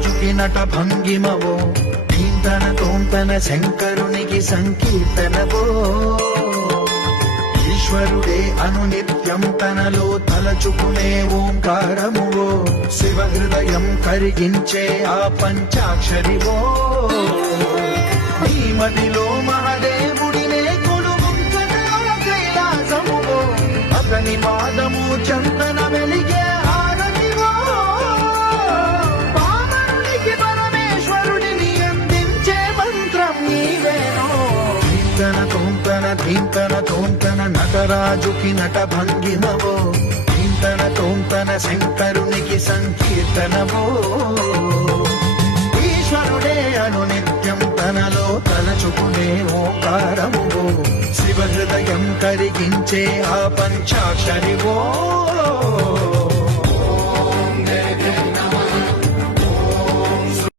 నటరాజుకి నట భంగిమవో ధీంతన తోంతన శంకరునికి సంకీర్తనవో ఈశ్వరుడే అనునిత్యం తనలో తలచుకునే ఓంకారమువో శివ హృదయం కరిగించే ఆ పంచాక్షరివో నీ మదిలో మహాదేవుడినే కొలువుంచగా కైలాసమువో అతని పాదము చందన వెలిగే హారతివో పావనునికి పరమేశ్వరుడిని అందించే మంత్రం నీవేనో ధీంతన తోంతన నటరాజుకి నట భంగిమవో ధీంతన తోంతన శంకరునికి సంకీర్తనవో ఈశ్వరుడే అనునిత్యం తనలో తలచుకునే ఓంకారమువో శివ హృదయం కరిగించే ఆ పంచాక్షరివో